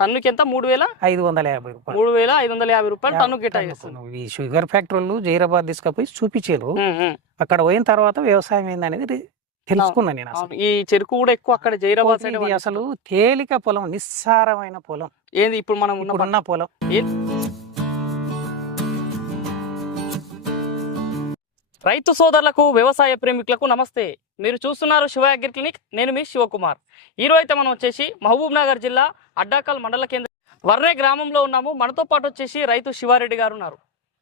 టన్నుకి ఎంత మూడు వేల? ఐదు వందల యాభై రూపాయలు. మూడు వేల ఐదు వందల యాభై రూపాయలు టన్ను కేటాయిస్తుంది టన్నుకు. ఈ షుగర్ ఫ్యాక్టరీలు జైరాబాద్ తీసుకపోయి చూపించారు. అక్కడ పోయిన తర్వాత వ్యవసాయం ఏందనేది తెలుసుకున్నాను నేను. ఈ చెరుకు కూడా ఎక్కువ అక్కడ జైరాబాద్ అసలు తేలిక పొలం నిస్సారమైన పొలం. ఏంది ఇప్పుడు మనం ఉన్న పొలం. రైతు సోదరులకు వ్యవసాయ ప్రేమికులకు నమస్తే. మీరు చూస్తున్నారు శివ అగ్రి క్లినిక్. నేను మీ శివకుమార్. ఈరోజు అయితే మనం వచ్చేసి మహబూబ్ నగర్ జిల్లా అడ్డాకల్ మండల కేంద్రం వర్రే గ్రామంలో ఉన్నాము. మనతో పాటు వచ్చేసి రైతు శివారెడ్డి గారు ఉన్నారు.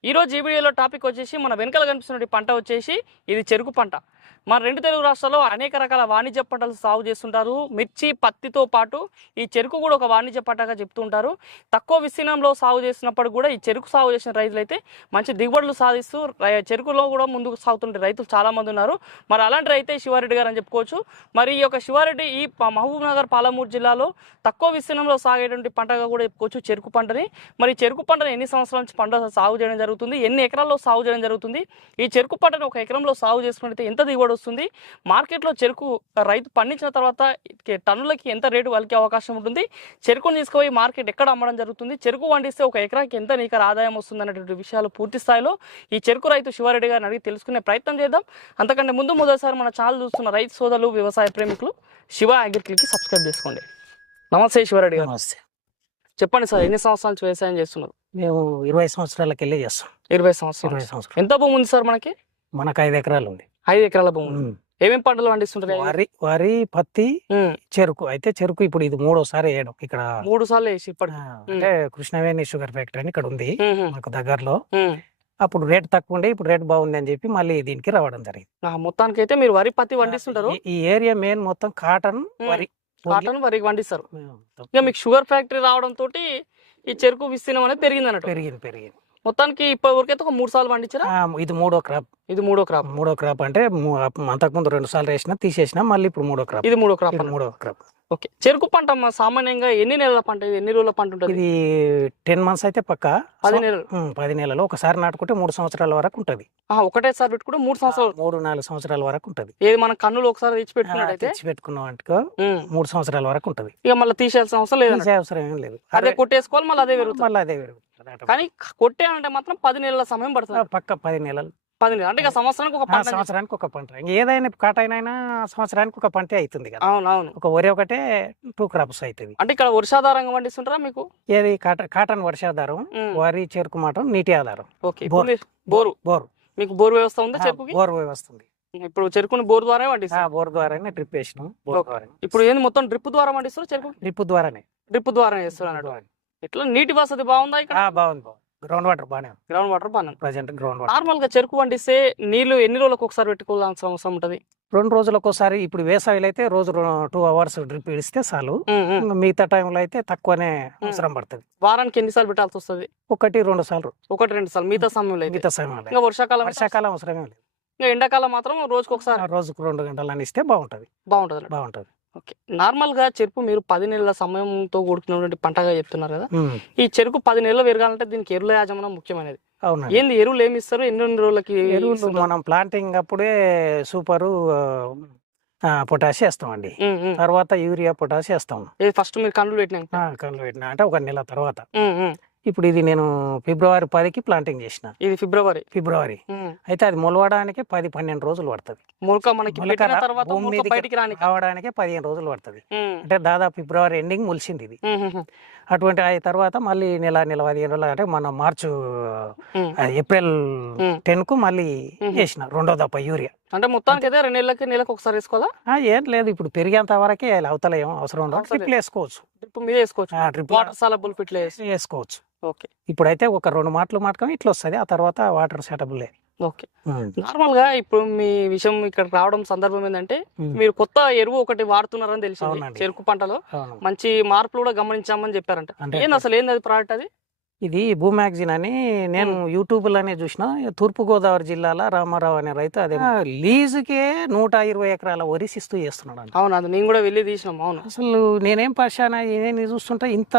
ఈరోజు ఈ వీడియోలో టాపిక్ వచ్చేసి మన వెనకాల కనిపిస్తున్న పంట వచ్చేసి ఇది చెరుకు పంట. మన రెండు తెలుగు రాష్ట్రాల్లో అనేక రకాల వాణిజ్య పంటలు సాగు చేస్తుంటారు. మిర్చి పత్తితో పాటు ఈ చెరుకు కూడా ఒక వాణిజ్య పంటగా చెప్తుంటారు తక్కువ విస్తీర్ణంలో సాగు చేసినప్పుడు కూడా ఈ చెరుకు సాగు చేసిన రైతులు అయితే మంచి దిగుబడులు సాధిస్తూ చెరుకులో కూడా ముందుకు సాగుతుంటే రైతులు చాలామంది ఉన్నారు. మరి అలాంటి రైతే శివారెడ్డి గారు అని చెప్పుకోవచ్చు. మరి ఈ యొక్క శివారెడ్డి ఈ మహబూబ్ నగర్ పాలమూరు జిల్లాలో తక్కువ విస్తీర్ణంలో సాగేటువంటి పంటగా కూడా చెప్పుకోవచ్చు చెరుకు పంటని. మరి చెరుకు పంటను ఎన్ని సంవత్సరాల నుంచి పంట సాగు చేయడం జరుగుతుంది? ఎన్ని ఎకరాల్లో సాగు చేయడం జరుగుతుంది? ఈ చెరుకు పంటను ఒక ఎకరంలో సాగు చేసుకుంటే ఎంత దిగుబడి వస్తుంది. మార్కెట్లో చెరుకు రైతు పండించిన తర్వాత టన్నులకి ఎంత రేటు వలికే అవకాశం ఉంటుంది? చెరుకుని తీసుకుపోయి మార్కెట్ ఎక్కడ అమ్మడం జరుగుతుంది? చెరుకు పండిస్తే ఒక ఎకరాకి ఎంత నీకర ఆదాయం వస్తుంది అనేటువంటి విషయాలు పూర్తి స్థాయిలో ఈ చెరుకు రైతు శివారెడ్డి గారిని అడిగి తెలుసుకునే ప్రయత్నం చేద్దాం. అంతకంటే ముందు మొదటిసారి మన ఛానల్ చూస్తున్న రైతు సోదరులు వ్యవసాయ ప్రేమికులు శివ అగ్రికల్కి సబ్స్క్రైబ్ చేసుకోండి. నమస్తే శివారెడ్డి గారు. నమస్తే. చెప్పండి సార్ ఎన్ని సంవత్సరాల నుంచి వ్యవసాయం చేస్తున్నారు? మేము ఇరవై సంవత్సరాలకి వెళ్ళి చేస్తాం. ఇరవై సంవత్సరాలు. ఇరవై సంవత్సరాలు. ఎంత భూమి ఉంది సార్ మనకి? మనకు ఐదు ఎకరాలు ఉంది. ఐదు ఎకరాల భూమి ఉంది. ఉమ్. ఏమేం పంటలు పండిస్తుంటారు వరి వరి పత్తి చెరుకు. అయితే చెరుకు ఇప్పుడు ఇది మూడోసారి వేయడం ఇక్కడ. మూడు సార్లు వేసి ఇప్పటికి. ఆ, అంటే కృష్ణవేణి షుగర్ ఫ్యాక్టరీ అని ఇక్కడ ఉంది మాకు దగ్గరలో. అప్పుడు రేట్ తక్కువ ఉండే ఇప్పుడు రేట్ బాగుంది అని చెప్పి మళ్ళీ దీనికి రావడం జరిగింది. మొత్తానికి అయితే మీరు వరి పత్తి పండిస్తుంటారు? ఈ- ఏరియా మెయిన్ మొత్తం కాటన్. వరి. కాటన్ వరి పండిస్తారు. ఇక మీకు షుగర్ ఫ్యాక్టరీ రావడం తోటి ఈ చెరుకు విస్తీర్ణం అనేది పెరిగింది అన్నట్టు. పెరిగింది పెరిగింది. మొత్తానికి ఇప్పటి వరకు అయితే ఒక మూడు సార్లు పండించారా? ఇది మూడో క్రాప్. ఇది మూడో క్రాప్. మూడో క్రాప్ అంటే అంతకుముందు రెండు సార్లు వేసిన తీసేసిన మళ్ళీ ఇప్పుడు మూడో క్రాప్. ఇది మూడో క్రాప్. మూడో క్రాప్. ఓకే. చెరుకు పంట సామాన్యంగా ఎన్ని నెలల పంట ఇది ఎన్ని రోజుల పంట ఉంటుంది? ఇది టెన్ మంత్స్ అయితే పక్క. పది నెలలు. పది నెలలు. ఒకసారి నాటుకుంటే మూడు సంవత్సరాల వరకు ఉంటది. ఆ, ఒకటేసారి పెట్టుకుంటే మూడు సంవత్సరాలు. మూడు నాలుగు సంవత్సరాల వరకు ఉంటది. ఏది మన కన్నులు ఒకసారి తెచ్చి పెట్టుకున్నట్టయితే? తెచ్చి పెట్టుకున్నాం ఉమ్, మూడు సంవత్సరాల వరకు ఉంటది. ఇక మళ్ళీ తీసేయాల్సిన అవసరం లేదు తీసే అవసరం ఏం లేదు. అదే కొట్టేసుకోవాలి మళ్ళీ అదే పెరుగుతుంది. మళ్ళీ అదే పెరుగుతుంది. కానీ కొట్టే అంటే మాత్రం పది నెలల సమయం పడుతుంది. పక్క పది నెలలు. పది నెలలు అంటే ఇక సంవత్సరానికి ఒక పంట సంవత్సరానికి ఒక పంట. ఇంక ఏదైనా కాటైనా సంవత్సరానికి ఒక పంటే అవుతుంది కదా. అవును అవును ఒక వరి ఒకటే టూ క్రాప్స్ అవుతుంది. అంటే ఇక్కడ వర్షాధారంగా పండిస్తుంటారా మీకు? ఏది? కాటన్ కాటన్ వర్షాధారం వరి చెరుకు మాటం నీటి ఆధారం. ఓకే. బోర్. బోరు. మీకు బోర్ వ్యవస్థ ఉందా ఆ, చెరుకుకి? బోర్ వస్తుంది ఇప్పుడు చెరుకుని బోర్ ద్వారా ఆ, పండిస్తారు. బోర్ ద్వారానే డ్రిప్ వేసినాం. ఇప్పుడు ఏంది మొత్తం డ్రిప్ ద్వారా పండిస్తారు చెరుకు? డ్రిప్ ద్వారానే. డ్రిప్ ద్వారా చేస్తారు అన్నట్టు ఇట్లా నీటి వసతి బాగుందా ఇక్కడ? బాగుంది బాగుంది. గ్రౌండ్ వాటర్ బాగానే గ్రౌండ్ వాటర్ బాగా ప్రజెంట్ గ్రౌండ్ వాటర్ నార్మల్గా చెరుకు పండిస్తే నీళ్ళు ఎన్ని రోజులకు ఒకసారి పెట్టుకోవాల్సిన అవసరం ఉంటది? రెండు రోజులకు ఒకసారి ఇప్పుడు వేసవిలో అయితే రోజు టూ అవర్స్ డ్రిప్ ఇడిస్తే చాలు. మిగతా టైంలో అయితే తక్కువనే అవసరం పడుతుంది. వారానికి ఎన్నిసార్లు పెట్టాల్సి వస్తుంది? ఒకటి రెండు సార్లు. ఒకటి రెండు సార్లు. మిగతా సమయంలో మిగతా సమయంలో ఇంకా వర్షాకాలం వర్షాకాలం అవసరమే లేదు. ఇంకా ఎండాకాలం మాత్రం రోజుకి ఒకసారి రోజుకు రెండు గంటలు అని ఇస్తే బాగుంటది. బాగుంటది. బాగుంటది. ఓకే. నార్మల్గా చెరుకు మీరు పది నెలల సమయంతో కూడుకున్నటువంటి పంటగా చెప్తున్నారు కదా. ఈ చెరుకు పది నెలలు పెరగాలంటే దీనికి ఎరువుల యాజమాన్యం ముఖ్యమైనది. అవునండి. ఏంది ఎరువులు ఏమి ఇస్తారు? ఎన్ని రోజులకి ఎరువులు? మనం ప్లాంటింగ్ అప్పుడే సూపరు పొటాష్ వేస్తామండి. తర్వాత యూరియా పొటాష్ వేస్తాం ఫస్ట్ మీరు కండ్లు పెట్టినాక? ఆ, కళ్ళు పెట్టిన అంటే ఒక నెల తర్వాత. ఇప్పుడు ఇది నేను ఫిబ్రవరి పదికి ప్లాంటింగ్ చేసిన. ఇది ఫిబ్రవరి. ఫిబ్రవరి. అయితే అది మొలవడానికి పది పన్నెండు రోజులు పడుతుంది. మొలక మనకి రావడానికి పదిహేను రోజులు పడుతుంది. అంటే దాదాపు ఫిబ్రవరి ఎండింగ్ ములిసింది ఇది. అటువంటి అయిన తర్వాత మళ్ళీ నెల నెల పదిహేను రోజులు అంటే మన మార్చు. ఆ, ఏప్రిల్. టెన్కు మళ్ళీ. వేసిన రెండో దప్ప యూరియా. అంటే మొత్తానికి అయితే రెండు నెలలకి నెలకు ఒకసారి వేసుకోవాలా? ఏం లేదు. ఇప్పుడు పెరిగేంత వరకే. అవతల ఏం అవసరం ఉండదు. ట్రిప్లు వేసుకోవచ్చు. డ్రిప్ మీద వేసుకోవచ్చు. ఆ, డ్రిప్ వాటర్ సాలబుల్ ఫిట్లు వేసుకోవచ్చు. ఓకే. ఇప్పుడైతే ఒక రెండు మాటలు మాటకం ఇట్లా వస్తుంది. ఆ తర్వాత వాటర్ సెటబుల్ ఓకే. నార్మల్గా ఇప్పుడు మీ విషయం ఇక్కడ రావడం సందర్భం ఏంటంటే. మీరు కొత్త ఎరువు ఒకటి వాడుతున్నారని తెలిసింది. చెరుకు పంటలో. మంచి మార్పులు కూడా గమనించామని చెప్పారంట. అంటే ఏంది అసలు ఏంది అది ప్రోడక్ట్ అది? ఇది భూమ్యాగ్జిన్ అని నేను యూట్యూబ్లోనే చూసిన. తూర్పు గోదావరి జిల్లాలో రామారావు అనే రైతు అదే లీజుకే నూట ఇరవై ఎకరాల వరి శిస్తు చేస్తున్నాడు. అవును అది నేను కూడా వెళ్ళి తీసినాం అవును. అసలు నేనేం పర్షానా నేను చూస్తుంటే ఇంత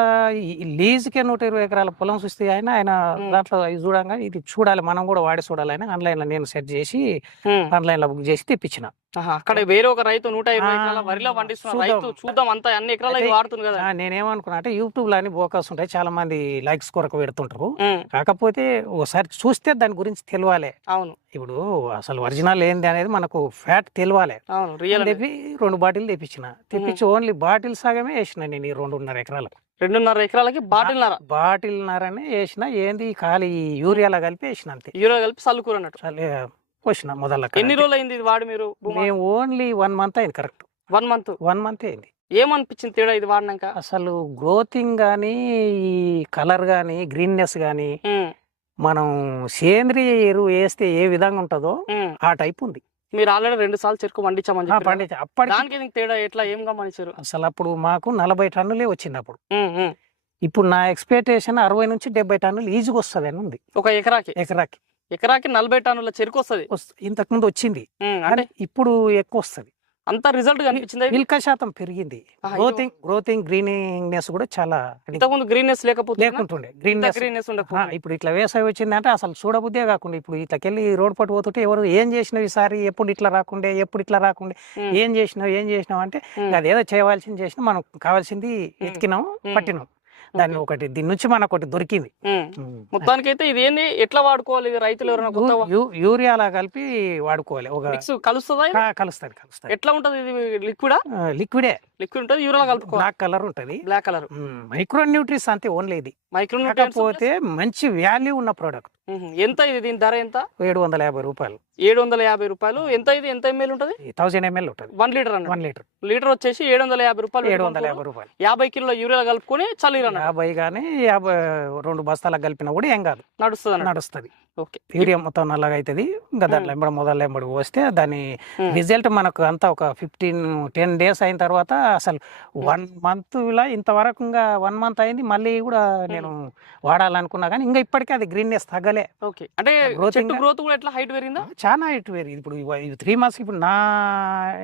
లీజుకే నూట ఇరవై ఎకరాల పొలం చూస్తే ఆయన ఆయన. దాంట్లో ఇది చూడంగా ఇది చూడాలి మనం కూడా వాడి చూడాలని ఆన్లైన్లో నేను సెట్ చేసి ఉమ్, ఆన్లైన్లో బుక్ చేసి తెప్పించిన. అక్కడ వేరే ఒక రైతు నూట ఇరవై ఎకరాల వరిలో పండిస్తున్న. రైతు చూద్దాం అంతా అన్ని ఎకరాలు వాడుతుంది కదా. నేనేమనుకున్నా అంటే యూట్యూబ్లో అన్ని బోకస్ ఉంటాయి చాలా మంది లైక్స్ కొరకు పెడుతుంటారు. కాకపోతే ఒకసారి చూస్తే దాని గురించి తెలియాలి అవును. ఇప్పుడు అసలు ఒరిజినల్ ఏంది అనేది మనకు ఫ్యాట్ తెలియాలి అవును రియల్ అని చెప్పి రెండు బాటిల్ తెప్పించిన. తెప్పించి ఓన్లీ బాటిల్ సగమే వేసిన నేను ఈ రెండున్నర ఎకరాలకు. రెండున్నర ఎకరాలకి బాటిల్నర? బాటిల్ నరనే వేసిన ఏంది ఖాళీ యూరియాలా కలిపి వేసిన అంతే. యూరియా కలిపి సల్లుకూర అన్నట్టు. చాలే పోసిన మొదల ఎన్ని రోజులు అయింది ఇది వాడి మీరు మేము ఓన్లీ వన్ మంత్ అయింది correct. One month? One month అయింది. ఏమనిపించింది తేడా ఇది వాడినాక? అసలు గ్రోతింగ్ కానీ ఈ కలర్ కానీ గ్రీన్నెస్ కానీ మనం సేంద్రియ ఎరువు వేస్తే ఏ విధంగా ఉంటుందో. ఆ టైప్ ఉంది. మీరు ఆల్రెడీ రెండు సార్లు చెరుకు పండించామని. పండించ. అప్పటికి తేడా ఎట్లా ఏం గమనించారు? అసలు అప్పుడు మాకు నలభై టన్నులే వచ్చింది అప్పుడు. ఇప్పుడు నా ఎక్స్పెక్టేషన్ అరవై నుంచి డెబ్బై టన్నులు ఈజీగా వస్తుంది అని ఉంది. ఒక ఎకరాకి? ఎకరాకి. ఎకరాకి నలభై టన్నుల చెరుకు వస్తుంది. వస్తు- ఇంతకు ముందు వచ్చింది. అంటే ఇప్పుడు ఎక్కువ వస్తుంది. అంత రిజల్ట్ కనిపించింది మిల్క శాతం పెరిగింది. గ్రోతింగ్ గ్రోతింగ్ గ్రీనింగ్నెస్ కూడా చాలా ఇంతకుముందు గ్రీన్నెస్ లేకపోతే లేకుంటుండే. గ్రీన్నెస్ గ్రీన్నెస్ ఇప్పుడు ఇట్లా వేసవి వచ్చిందంటే అసలు చూడబుద్దే కాకుండా ఇప్పుడు ఇట్లకెళ్ళి రోడ్ పట్టు పోతుంటే ఎవరు ఏం చేసినావు ఈసారి? ఎప్పుడు ఇట్లా రాకుండే? ఎప్పుడు ఇట్లా రాకుండే? ఏం చేసినావు? ఏం చేసినావు? అంటే అదేదో చేయవలసింది చేసినా. మనం కావాల్సింది ఎతికినాం. పట్టినాం. దాన్ని. ఒకటి దీని నుంచి మనకు ఒకటి దొరికింది. ఉమ్. మొత్తానికైతే ఇది ఏంది? ఎట్లా వాడుకోవాలి? రైతులు ఎవరైనా యూరియాలా కలిపి వాడుకోవాలి. ఒక మిక్స్ కలుస్తుందా కలుస్తుంది కలుస్తుంది. ఎట్లా ఉంటది ఇది? లిక్విడా? లిక్విడే. లిక్విడ్ ఉంటుంది యూరియా కలుపుకోవాలి బ్లాక్ కలర్ ఉంటది. Black colour. మైక్రో న్యూట్రీస్ అంతే ఓన్లీ ఇది. మైక్రో కాకపోతే మంచి వాల్యూ ఉన్న ప్రోడక్ట్. ఎంత ఇది? దీని ధర ఎంత? ఏడు వందల యాభై రూపాయలు. ఏడు వందల యాభై రూపాయలు. ఎంత ఇది? ఎంత ఎంఎల్ ఉంటుంది? థౌజండ్ ఎంఎల్ ఉంటుంది. వన్ లీటర్ అన్న వన్ లీటర్. లీటర్ వచ్చేసి ఏడు వందల యాభై రూపాయలు ఏడు వందల యాభై రూపాయలు. యాభై కిలోల యూరియా కలుపుకొని అన్న యాభై కానీ యాభై రెండు బస్తాలకు కలిపినా కూడా ఏం కాదు. నడుస్తుంది నడుస్తుంది. ఓకే. యూరియా మొత్తం నల్లగా అవుతుంది ఇంకా దాంట్లో ఎంబడి మొదలు ఎంబడి పోస్తే దాని. రిజల్ట్ మనకు అంతా ఒక ఫిఫ్టీన్ టెన్ డేస్ అయిన తర్వాత అసలు వన్ మంత్ ఇలా ఇంతవరకు ఇంకా వన్ మంత్ అయింది. మళ్ళీ కూడా నేను వాడాలనుకున్నా కానీ ఇంకా ఇప్పటికీ అది గ్రీన్నెస్ తగ్గలే. ఓకే. అంటే చెట్టు గ్రోత్ కూడా ఎట్లా హైట్ పెరిగిందా? చాలా ఇటు వేరు ఇప్పుడు త్రీ మంత్స్ ఇప్పుడు నా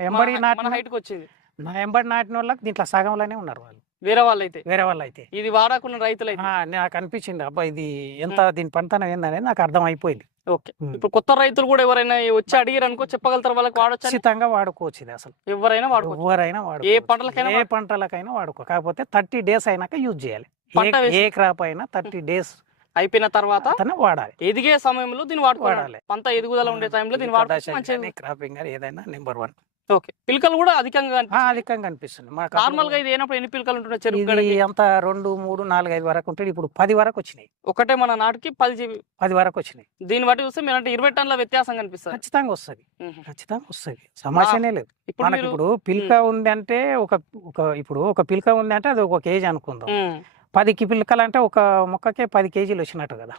ఎంబడి నాటిన హైట్కి వచ్చింది. నా ఎంబడి నాటిన వాళ్ళకి దీంట్లో సగంలోనే ఉన్నారు వాళ్ళు. వేరే వాళ్ళు అయితే వేరే వాళ్ళు అయితే ఇది వాడకున్న రైతులు నాకు అనిపించింది అబ్బా ఇది ఎంత దీని పంటనం ఏందనేది నాకు అర్థం అయిపోయింది ఓకే. ఇప్పుడు కొత్త రైతులు కూడా ఎవరైనా వచ్చి అడిగారు అనుకో చెప్పగలుగుతారు వాళ్ళకి వాడొచ్చు ఖచ్చితంగా వాడుకోవచ్చు ఇది అసలు. ఎవరైనా వాడుకోవచ్చు. ఎవరైనా ఏ వాడుకోవచ్చు పంటలకైనా ఏ పంటలకైనా వాడుకో కాకపోతే థర్టీ డేస్ అయినాక యూజ్ చేయాలి. పంట ఏ- ఏ క్రాప్ అయినా థర్టీ డేస్ అయిపోయిన తర్వాత వాడాలి. ఎదిగే సమయంలో దీన్ని వాడుకోవాలి. వాడాలి. పంట ఎదుగుదల ఉండే టైంలో దీన్ని మంచిది. క్రాపింగ్ ఏదైనా నెంబర్ వన్. ఓకే. పిలకలు కూడా అధికంగా. అధికంగా కనిపిస్తుంది మాకు నార్మల్గా ఇది అయినప్పుడు ఎన్ని పిలకలు ఉంటున్నాయి చెరుకు? అంత రెండు మూడు నాలుగు ఐదు వరకు ఉంటుంది ఇప్పుడు పది వరకు వచ్చినాయి. ఒకటే మన నాటికి పది జీబీ పది వరకు వచ్చినాయి. దీన్ని బట్టి చూస్తే మీరు అంటే ఇరవై టన్నుల వ్యత్యాసం కనిపిస్తుంది. ఖచ్చితంగా వస్తుంది. ఖచ్చితంగా వస్తుంది. సమస్యనే లేదు. ఇప్పుడు మనకి ఇప్పుడు పిల్క ఉంది అంటే ఒక ఒక ఇప్పుడు ఒక పిల్క ఉంది అంటే అది ఒక కేజీ అనుకుందాం. పదికి పిల్కలు అంటే ఒక మొక్కకే పది కేజీలు వచ్చినట్టు కదా.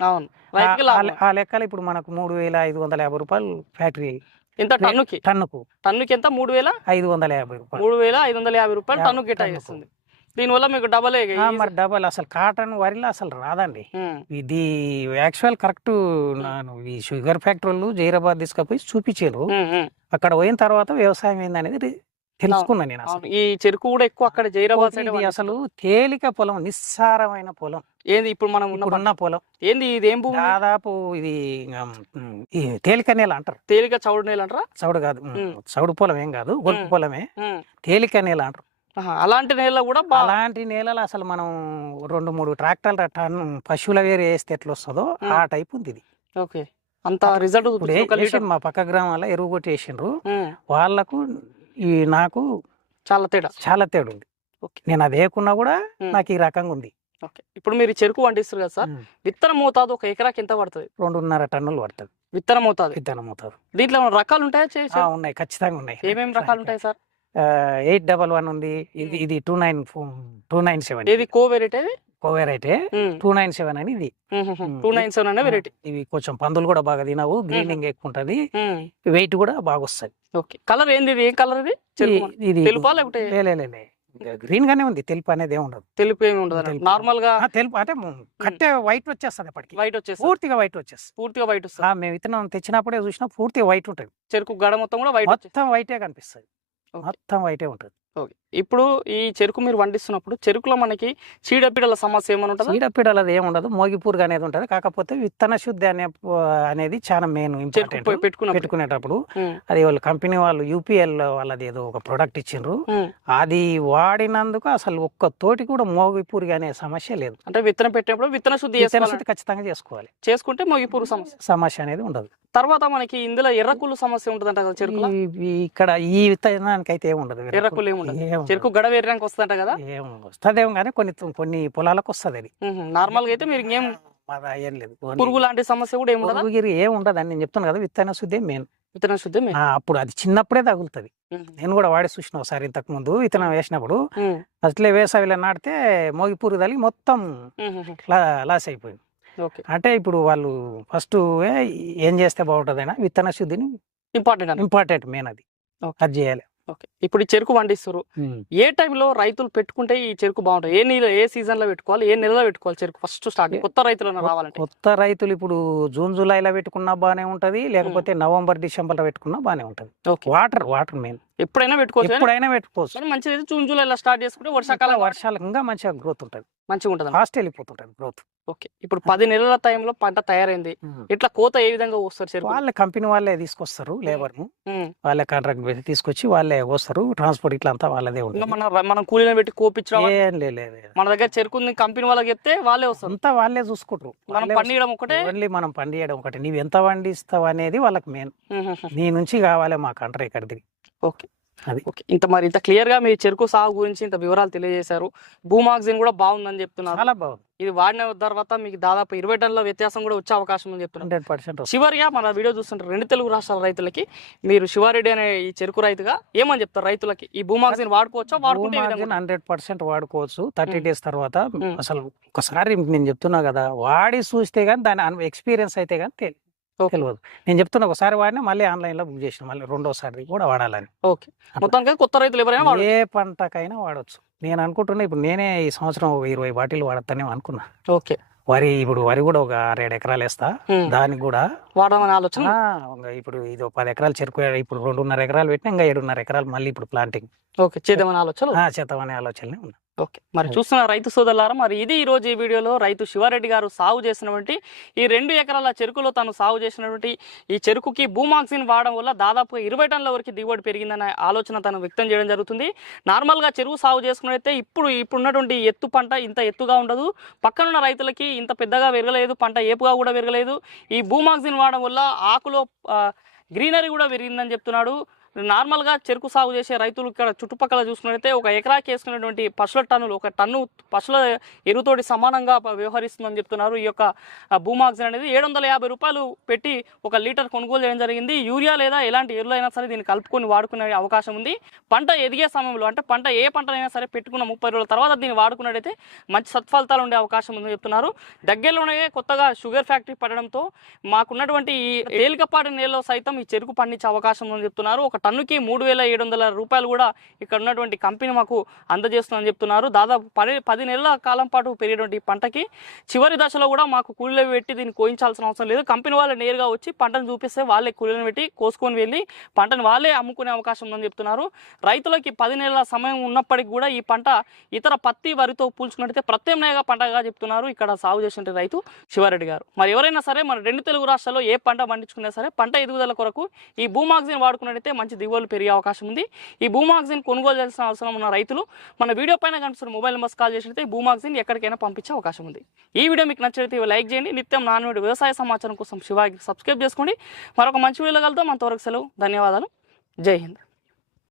ఆ లెక్కలు ఇప్పుడు మనకు మూడు వేల ఐదు వందల యాభై రూపాయలు ఫ్యాక్టరీ ఎంత టన్నుకి? టన్నుకు. టన్నుకి ఎంత? మూడు వేల? ఐదు వందల యాభై రూపాయలు. మూడు వేల ఐదు వందల యాభై రూపాయలు టన్నుకు. కేటాయిస్తుంది దీనివల్ల మీకు డబల్ మరి డబల్ అసలు కాటన్ వరిలో అసలు రాదండి. ఇది యాక్చువల్ కరెక్ట్ నేను ఈ షుగర్ ఫ్యాక్టరీలు జైరాబాద్ తీసుకుపోయి చూపించారు. అక్కడ పోయిన తర్వాత వ్యవసాయం ఏందనేది తెలుసుకున్నాను నేను అసలు. ఈ చెరుకు కూడా ఎక్కువ అక్కడ జైరాబాద్ సైడ్ ఇది అసలు తేలిక పొలం నిస్సారమైన పొలం. ఏంది ఇప్పుడు మనం ఉన్న పొలం. ఏంది ఇది ఏం భూమి? దాదాపు ఇది ఈ తేలిక నేల అంటారు. తేలిక చౌడు నేల అంటారా? చౌడు కాదు. చౌడు పొలం ఏం కాదు గొలుపు మ్. పొలమే. తేలిక నేల అంటారు. అలాంటి నేల కూడా అలాంటి నేలలు అసలు మనం రెండు మూడు ట్రాక్టర్ల టన్ పశువుల వేరు వేస్తే ఎట్లా వస్తుందో. ఆ టైప్ ఉంది ఇది. ఓకే. అంత రిజల్ట్ మా పక్క గ్రామాల్లో ఎరువు కొట్టి వేసిండ్రు వాళ్ళకు ఈ నాకు చాలా తేడా. చాలా తేడా ఉంది ఓకే. నేను అది వేయకున్నా కూడా. నాకు ఈ రకంగా ఉంది. ఓకే. ఇప్పుడు మీరు చెరుకు పండిస్తారు కదా సార్. విత్తన మోతాదు ఒక ఎకరాకి ఎంత పడుతుంది? రెండున్నర టన్నులు పడుతుంది. విత్తన మోతాదు. విత్తనం అవుతారు దీంట్లో రకాలు ఉంటాయా ఉన్నాయి. ఖచ్చితంగా ఉన్నాయి. ఏమేమి రకాలు ఉంటాయి సార్? ఎయిట్ డబల్ వన్ ఉంది. ఇది ఇది two nine two nine seven. ఏది? కో వెరైటీ అయితే టూ నైన్ సెవెన్ అని ఇది. టూ నైన్ సెవెన్ అనే వెరైటీ ఇవి కొంచెం పందులు కూడా బాగా తినవు గ్రీనింగ్ ఎక్కువ ఉంటది. వెయిట్ కూడా బాగా వస్తుంది. ఓకే. కలర్ ఏంది ఇది? ఏం కలర్ ఇది? ఇది తెలుపా లేకపోతే? లే, లే, లే, లే. గ్రీన్ గానే ఉంది తెలుపు అనేది ఏమి ఉండదు. తెలుపు ఏమి ఉండదు. నార్మల్గా తెలుపు అంటే కట్టే వైట్ వచ్చేస్తుంది అప్పటికి. వైట్ వచ్చేసి పూర్తిగా వైట్ వచ్చేస్తుంది. పూర్తిగా వైట్ వస్తుంది. మేము విత్తనం తెచ్చినప్పుడే చూసినా పూర్తిగా వైట్ ఉంటుంది. చెరుకు గడ మొత్తం కూడా వైట్ మొత్తం వైటే కనిపిస్తుంది. మొత్తం వైటే ఉంటుంది. ఓకే. ఇప్పుడు ఈ చెరుకు మీరు వండిస్తున్నప్పుడు చెరుకులో మనకి చీడపీడల సమస్య ఏమైనా ఉంటుందా? చీడపీడలది ఏమి ఉండదు. మోగిపూరుగా అనేది ఉంటుంది. కాకపోతే విత్తన శుద్ధి అనే అనేది చాలా మెయిన్ చెరుకు ఇంపార్టెంట్ పెట్టుకునేటప్పుడు అది వాళ్ళు కంపెనీ వాళ్ళు యూపీఎల్ వాళ్ళది ఏదో ఒక ప్రోడక్ట్ ఇచ్చిండ్రు. అది వాడినందుకు అసలు ఒక్క తోటి కూడా మోగిపూరుగా అనే సమస్య లేదు. అంటే విత్తనం పెట్టినప్పుడు విత్తన శుద్ధి విత్తన శుద్ధి ఖచ్చితంగా చేసుకోవాలి. చేసుకుంటే మొగిపూరు సమస్య. సమస్య అనేది ఉండదు. తర్వాత మనకి ఇందులో ఎర్రకుళ్ళు సమస్య ఉంటుందంట కదా ఈ ఇక్కడ ఈ విత్తనానికి అయితే ఏమి ఉండదు. ఎర్రకుళ్ళు ఏమి ఉండదు. ఏం చెరుకు గడవ ఎర్రానికి వస్తుందంట కదా? ఏం వస్తుందేమో కానీ కొన్ని కొన్ని పొలాలకు వస్తుంది అది. నార్మల్గా అయితే మీరు ఇంకేం మాది ఏం లేదు. పురుగు లాంటి సమస్య కూడా ఏమి ఉండదా ఏం ఉండదు అని నేను చెప్తాను కదా విత్తన శుద్ధి మెయిన్ విత్తన శుద్ధి అప్పుడు అది చిన్నప్పుడే తగులుతుంది. నేను కూడా వాడి చూసిన ఒకసారి ఇంతకు ముందు విత్తనం వేసినప్పుడు. అట్లే వేసవిలో నాటితే మోగి పురుగు తగిలి మొత్తం లాస్ అయిపోయింది. అంటే ఇప్పుడు వాళ్ళు ఫస్ట్ ఏం చేస్తే బాగుంటుందైనా విత్తన శుద్ధిని ఇంపార్టెంట్ ఇంపార్టెంట్ మెయిన్ అది. అది చేయాలి. ఓకే. ఇప్పుడు ఈ చెరుకు పండిస్తారు ఏ టైంలో రైతులు పెట్టుకుంటే ఈ చెరుకు బాగుంటుంది? ఏ నీళ్ళ ఏ సీజన్లో పెట్టుకోవాలి? ఏ నెలలో పెట్టుకోవాలి చెరుకు? ఫస్ట్ స్టార్ట్ కొత్త రైతులు రావాలంటే. కొత్త రైతులు ఇప్పుడు జూన్ జూలైలో పెట్టుకున్నా బానే ఉంటది. లేకపోతే నవంబర్ డిసెంబర్లో పెట్టుకున్నా బానే ఉంటది. Water water main. ఎప్పుడైనా పెట్టుకోవచ్చు ఎప్పుడైనా పెట్టుకోవచ్చు. మంచిది జూన్ జూలైలో స్టార్ట్ చేసుకుంటే వర్షాకాలం వర్షాలు ఇంకా మంచిగా గ్రోత్ ఉంటది. మంచిగా ఉంటుంది ఫాస్ట్ వెళ్ళిపోతుంటది గ్రోత్. ఓకే. ఇప్పుడు పది నెలల టైంలో పంట తయారైంది. ఇట్లా కోత ఏ విధంగా వస్తారు చెరుకు? వాళ్ళ కంపెనీ వాళ్ళే తీసుకొస్తారు లేబర్ను. వాళ్ళే కాంట్రాక్ట్ పెట్టి తీసుకొచ్చి వాళ్ళే వస్తారు. ట్రాన్స్పోర్ట్ ఇట్లా అంతా వాళ్ళదే ఉంటుంది. మన మనం కూలీని పెట్టి కోపించడం. మన దగ్గర చెరుకుంది కంపెనీ వాళ్ళకి చెప్తే వాళ్ళే వస్తారు. అంతా వాళ్ళే చూసుకుంటారు. మనం పండియడం ఒకటే? ఓన్లీ మనం పండియడం ఒకటి. నీవు ఎంత పండిస్తావు అనేది వాళ్ళకి మెయిన్. నీ నుంచి కావాలి మా కంట్రీ ఇక్కడిది. ఓకే. అది. ఓకే ఇంత మరి ఇంత క్లియర్గా మీ చెరుకు సాగు గురించి ఇంత వివరాలు తెలియజేశారు భూమాక్సిన్ కూడా బాగుందని చెప్తున్నారు చాలా బాగుంది ఇది వాడిన తర్వాత మీకు దాదాపు ఇరవై టన్నుల వ్యత్యాసం కూడా వచ్చే అవకాశం ఉంది చెప్తున్నారు హండ్రెడ్ పర్సెంట్ చివరిగా మన వీడియో చూస్తుంటారు రెండు తెలుగు రాష్ట్రాల రైతులకి మీరు శివారెడ్డి అనే ఈ చెరుకు రైతుగా ఏమని చెప్తారు రైతులకి ఈ భూమాక్సిన్ వాడుకోవచ్చా వాడుకుంటే? హండ్రెడ్ పర్సెంట్ వాడుకోవచ్చు థర్టీ. డేస్ తర్వాత. అసలు ఒకసారి నేను చెప్తున్నా కదా వాడి చూస్తే కానీ దాని ఎక్స్పీరియన్స్ అయితే కానీ. తెలియదు నేను చెప్తున్నా ఒకసారి వాడినా మళ్ళీ ఆన్లైన్లో బుక్ చేసిన మళ్ళీ రెండోసారి కూడా వాడాలని. ఓకే. మొత్తానికి కొత్త రైతులు ఎవరైనా ఏ పంటకైనా వాడొచ్చు. నేను అనుకుంటున్నా ఇప్పుడు నేనే ఈ సంవత్సరం ఒక ఇరవై బాటిల్ వాడతానేమో అనుకున్నా. ఓకే. వరి ఇప్పుడు వరి కూడా ఒక ఆరేడు ఎకరాలు వేస్తా. దానికి కూడా వాడమని ఆలోచన? ఇప్పుడు ఇది పది ఎకరాలు చెరుకు ఇప్పుడు రెండున్నర ఎకరాలు పెట్టినా ఇంకా ఏడున్నర ఎకరాలు మళ్ళీ ఇప్పుడు ప్లాంటింగ్ ఓకే. చేద్దామని ఆలోచన చేద్దామనే ఆలోచనలే ఉన్నా. ఓకే. మరి. చూస్తున్న రైతు సోదరులారా మరి ఇది ఈ రోజు ఈ వీడియోలో రైతు శివారెడ్డి గారు సాగు చేసినటువంటి ఈ రెండు ఎకరాల చెరుకులో తాను సాగు చేసినటువంటి ఈ చెరుకుకి భూమాక్సిన్ వాడడం వల్ల దాదాపు ఇరవై టన్నుల వరకు దిగుబడి పెరిగిందనే ఆలోచన తను వ్యక్తం చేయడం జరుగుతుంది. నార్మల్గా చెరుకు సాగు చేసుకున్నైతే ఇప్పుడు ఇప్పుడు ఉన్నటువంటి ఎత్తు పంట ఇంత ఎత్తుగా ఉండదు. పక్కనున్న రైతులకి ఇంత పెద్దగా పెరగలేదు పంట ఏపుగా కూడా పెరగలేదు. ఈ భూమాక్సిన్ వాడడం వల్ల ఆకులో గ్రీనరీ కూడా పెరిగిందని చెప్తున్నాడు. నార్మల్గా చెరుకు సాగు చేసే రైతులు ఇక్కడ చుట్టుపక్కల చూసుకున్నట్లయితే ఒక ఎకరాకి వేసుకున్నటువంటి పశువుల టన్నులు ఒక టన్ను పశువుల ఎరువుతోటి సమానంగా వ్యవహరిస్తుందని చెప్తున్నారు. ఈ యొక్క భూమాక్సిన్ అనేది ఏడు వందల యాభై రూపాయలు పెట్టి ఒక లీటర్ కొనుగోలు చేయడం జరిగింది. యూరియా లేదా ఎలాంటి ఎరువులైనా సరే దీన్ని కలుపుకొని వాడుకునే అవకాశం ఉంది. పంట ఎదిగే సమయంలో అంటే పంట ఏ పంటనైనా సరే పెట్టుకున్న ముప్పై రోజుల తర్వాత దీన్ని వాడుకున్నట్టయితే మంచి సత్ఫలితాలు ఉండే అవకాశం ఉందని చెప్తున్నారు. దగ్గరలోనే కొత్తగా షుగర్ ఫ్యాక్టరీ పడడంతో మాకున్నటువంటి ఈ తేలికపాటి నేలలో సైతం ఈ చెరుకు పండించే అవకాశం ఉందని చెప్తున్నారు. ఒక టన్నుకి మూడు వేల ఏడు వందల రూపాయలు కూడా ఇక్కడ ఉన్నటువంటి కంపెనీ మాకు అందజేస్తుందని చెప్తున్నారు. దాదాపు పది పది నెలల కాలం పాటు పెరిగేటువంటి పంటకి చివరి దశలో కూడా మాకు కూలీలు పెట్టి దీన్ని కోయించాల్సిన అవసరం లేదు. కంపెనీ వాళ్ళు నేరుగా వచ్చి పంటను చూపిస్తే వాళ్ళే కూలీలను పెట్టి కోసుకొని వెళ్ళి పంటను వాళ్ళే అమ్ముకునే అవకాశం ఉందని చెప్తున్నారు. రైతులకి పది నెలల సమయం ఉన్నప్పటికీ కూడా ఈ పంట ఇతర పత్తి వరితో పూల్చుకున్నట్టయితే ప్రత్యామ్నాయంగా పంటగా చెప్తున్నారు. ఇక్కడ సాగు చేసిన రైతు శివారెడ్డి గారు. మరి ఎవరైనా సరే మన రెండు తెలుగు రాష్ట్రాల్లో ఏ పంట పండించుకున్నా సరే పంట ఎదుగుదల కొరకు ఈ భూమాగ్జిన్ వాడుకున్నట్టయితే మంచి దిగుబడులు పెరిగే అవకాశం ఉంది. ఈ భూమాగ్జిన్ కొనుగోలు చేయాల్సిన అవసరం ఉన్న రైతులు మన వీడియో పైన కనిపిస్తున్న మొబైల్ నెంబర్స్ కాల్ చేసినట్టు ఈ భూమాక్సిన్ ఎక్కడికైనా పంపించే అవకాశం ఉంది. ఈ వీడియో మీకు నచ్చినట్లయితే లైక్ చేయండి. నిత్యం నాన్నటి వ్యవసాయ సమాచారం కోసం శివాకి సబ్స్క్రైబ్ చేసుకోండి. మరొక మంచి వీడియోలో కలుద్దాం. అంతవరకు సెలవు. ధన్యవాదాలు. జై హింద్.